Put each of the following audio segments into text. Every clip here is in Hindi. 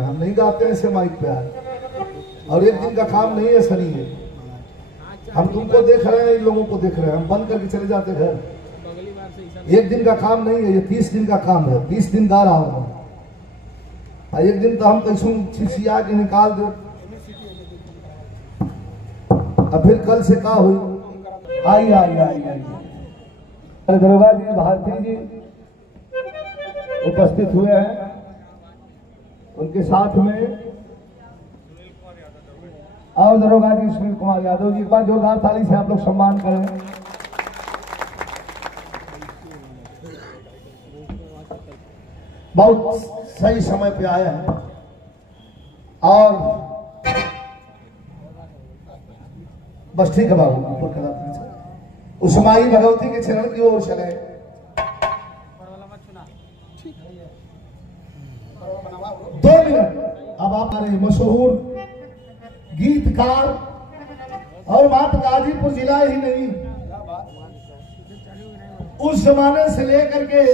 हम नहीं गाते हैं ऐसे माइक पे यार, और एक दिन का काम नहीं है सनी है। हम तुमको देख रहे हैं, इन लोगों को देख रहे हैं, हम बंद करके चले जाते घर। एक दिन का काम नहीं है ये, 30 दिन का काम है। 30 दिन गा रहा हूँ, एक दिन तो हम कैसू छिछिया के निकाल दो, अब फिर कल से का हुई। आई आई आई आई दरोगा जी, भारती जी उपस्थित हुए हैं, उनके साथ में और दरोगा जी सुनील कुमार यादव जी। एक बार जोरदार ताली से आप लोग सम्मान करें। बहुत सही समय पे आए हैं और बस ठीक है बाबू, उस्माई भगवती के चरण की ओर चले। दो मिनट अब आप हमारे मशहूर गीतकार और मात्र गाजीपुर जिला ही नहीं, उस जमाने से लेकर के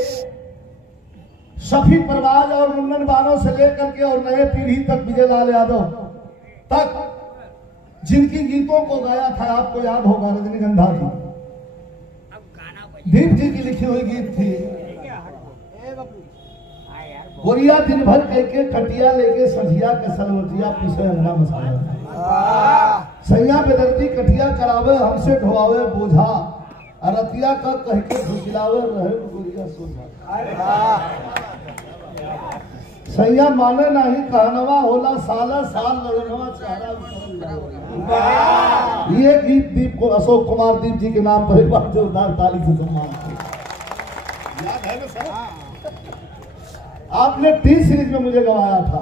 शफी परवाज और मुन्नन बानो से लेकर के और नए पीढ़ी तक विजय लाल यादव तक जिनकी गीतों को गाया था, आपको याद होगा रजनीगंधा जी, दीप जी की लिखी हुई गीत थी। गोरिया दिन भर के कटिया लेके सझिया के सलवटिया पीछे अंगना मसाला, सैया बेदर्दी कटिया करावे हमसे ढोआवे बोझा, अरतिया का कह के घुसिलावे रहे गोरिया सोझा। सैया माने नहीं कहनवा होला साला साल लड़नवा चारा। ये गीत दीप को अशोक कुमार दीप जी के नाम पर एक बार जोरदार ताली से सम्मान याद है ना सर? आपने टी सीरीज में मुझे गवाया था।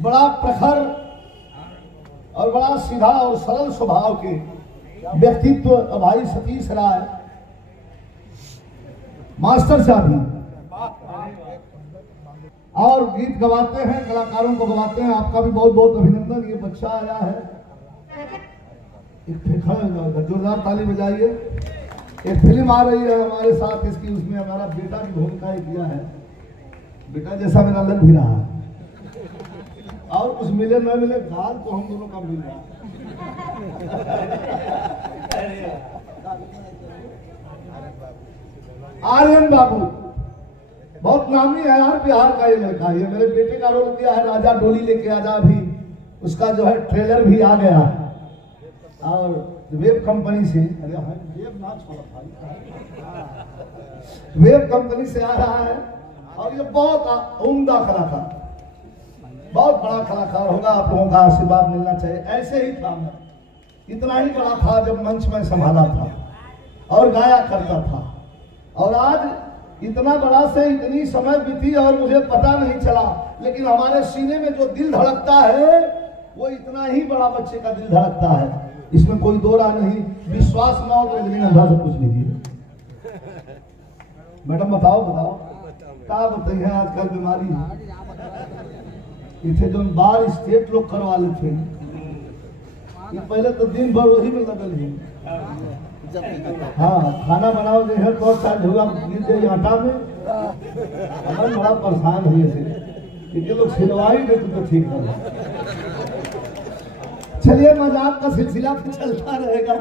बड़ा प्रखर और बड़ा सीधा और सरल स्वभाव के व्यक्तित्व भाई सतीश राय मास्टर साहब और गीत गवाते हैं, कलाकारों को गवाते हैं। आपका भी बहुत बहुत अभिनंदन। ये बच्चा आया है, जोरदार ताली बजाइए। एक फिल्म आ रही है हमारे साथ, इसकी उसमें हमारा बेटा की भूमिका किया है। बेटा जैसा मेरा लग भी रहा है, और कुछ मिले न मिले गाल तो हम दोनों का मिल रहा है। आर्यन बाबू बहुत नामी है यार, बिहार का ये लड़का। ये मेरे बेटे का रोल किया है राजा डोली लेके आजा, भी उसका जो है ट्रेलर भी आ गया और वेब कंपनी से, वेब कंपनी से आ रहा है। और ये बहुत उम्दा कलाकार, बहुत बड़ा कलाकार होगा। आप लोगों का आशीर्वाद मिलना चाहिए। ऐसे ही था मैं, इतना ही बड़ा था जब मंच में संभाला था और गाया करता था, और आज इतना बड़ा से इतनी समय बीती और मुझे पता नहीं चला। लेकिन हमारे सीने में जो दिल धड़कता है वो इतना ही बड़ा बच्चे का दिल धड़कता है, इसमें कोई दो राय नहीं। विश्वास न हो तो रजनीगंधा से पूछ लीजिए। मैडम बताओ बताओ क्या बताइए आजकल बीमारी इथे जो बार स्टेट लोग करवा लेते हैं, ये पहले तो दिन भर वही में लगल है। हाँ, खाना बनाओ जो है तो शायद होगा गिर जाए आटा में। हम बड़ा परेशान हुए थे क्योंकि लोग सिलवाई देते तो ठीक है। चलिए मजाक का सिलसिला तो चलता रहेगा।